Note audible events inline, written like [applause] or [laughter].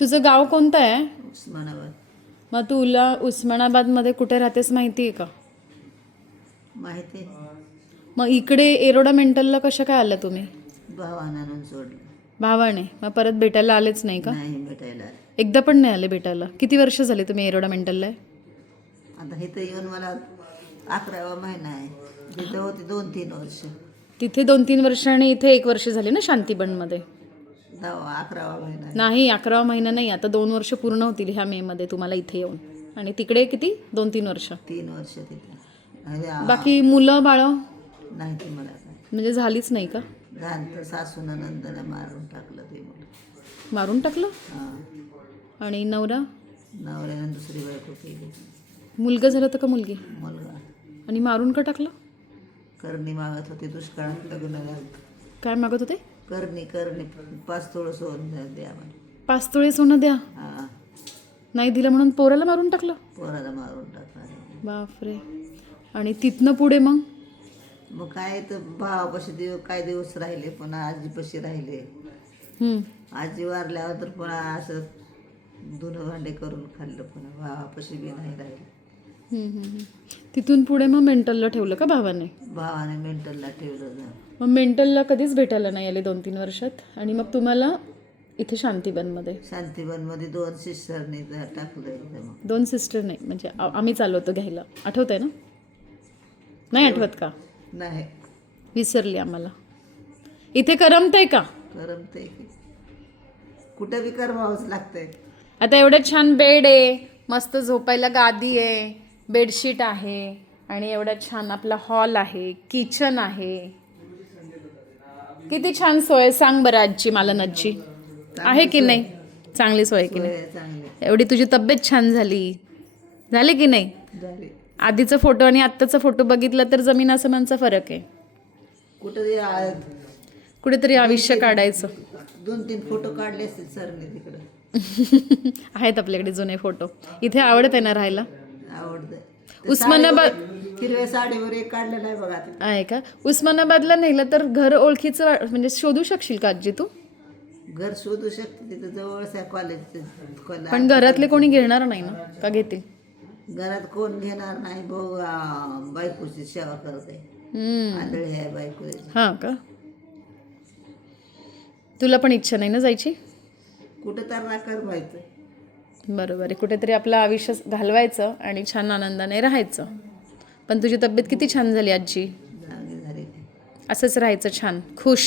तुझं गाव कोणतं आहे? उस्मानाबाद. मग तुला उस्मानाबादमध्ये कुठे राहतेस माहिती आहे का? माहिती आहे. मग इकडे एरोडा मेंटलला कशा काय आल्या तुम्ही? भावानं आणून सोडलं. भावाने? मग परत भेटायला आलेच नाही का? नाही भेटायला आले. एकदा पण नाही आले भेटायला. किती वर्ष झाले तुम्ही एरोडा मेंटलला आहे? आता इथं येऊन मला अकरावा महिना आहे. तिथं होती दोन तीन वर्ष. तिथे दोन तीन वर्ष आणि इथे एक वर्ष झाले ना शांतीबनमध्ये? दहावा अकरावा महिना. नाही अकरा महिना नाही आता दोन वर्ष पूर्ण होतील ह्या मेमध्ये तुम्हाला इथे येऊन. आणि तिकडे किती? दोन तीन वर्ष. तीन वर्ष तिथं. आ- बाकी मुलं बाळं? नाही ते मला काय म्हणजे झालीच नाही का? सासूनं नंदनं मारून टाकलं ते मुलं. मारून टाकलं? हां. आणि नवरा? नवऱ्यानं दुसरी बायको केली. मुलगा झाला तर का मुलगी? मुलगा. आणि मारून का टाकलं? करणी मागत होती दुष्काळात लग्न झालं. काय मागत होते? करणी करणी. पाच थोडं सोडून द्या मला पाच तोळे सोनं द्या. हां. नाही दिलं म्हणून पोराला मारून टाकलं? पोराला मारून टाकला. बापरे. आणि तिथनं पुढे मग? मग काय तर भावापाशी दिवस काय दिवस राहिले पुन्हा आजीपाशी राहिले. हम्म. आजी वारल्यावर तर पुन्हा असं धुणं भांडे करून खाल्लं पुन्हा भावापाशी बी नाही राहिले. हम्म, हम्म, हम्म. तिथून पुढे मग मेंटलला ठेवलं का भावाने? भावाने मेंटलला ठेवलं. मग मेंटलला कधीच भेटायला नाही आले दोन तीन वर्षात. आणि मग तुम्हाला इथे शांतीबनमध्ये. शांतीबनमध्ये दोन सिस्टरने टाकलं एकदम दोन सिस्टर नाही म्हणजे आ- आम्ही चाललो होतो घ्यायला. आठवत आहे ना? नाही आठवत का? नाही. विसरली आम्हाला. इथे करमतंय का? करमते कुठं बी करमावंच लागतंय. आता एवढं छान बेड आहे मस्त झोपायला गादी आहे बेडशीट आहे आणि एवढा छान आपला हॉल आहे किचन आहे. किती छान सोय. सांग बरं आजी मला आहे की नाही? चांगली सोय की नाही? एवढी तुझी तब्येत छान झाली. झाली की नाही? आधीचा फोटो आणि आत्ताचा फोटो बघितला तर जमीन आसमानचा फरक आहे. कुठं बी आ- कुठेतरी आयुष्य काढायचं. दोन तीन फोटो काढले असतील सरने तिकडं. [laughs] आहेत आपल्याकडे जुने फोटो. इथे आवडत आहे ना राहायला? आवडतं उस्मानाबाद हिरव्या साडीवर एक काढलेलं आहे बघा आहे का? उस्मानाबादला नेलं तर घर ओळखीचं वा- म्हणजे शोधू शकशील का आजी तू? घर शोधू शकते तिथं जवळच आहे कॉलेज पण घरातले कोणी घेणार नाही ना? का घेतील? घरात कोण घेणार नाही? भाऊ बायकोची सेवा करते. हम्म. आंधळी आहे बायको हा का? तुला पण इच्छा नाही ना जायची? कुठं तर नाकार व्हायचं बरोबर आहे. कुठेतरी आपलं आयुष्य घालवायचं आणि छान आनंदाने राहायचं. पण तुझी तब्येत किती छान झाली आजी. असंच राहायचं छान. खुश.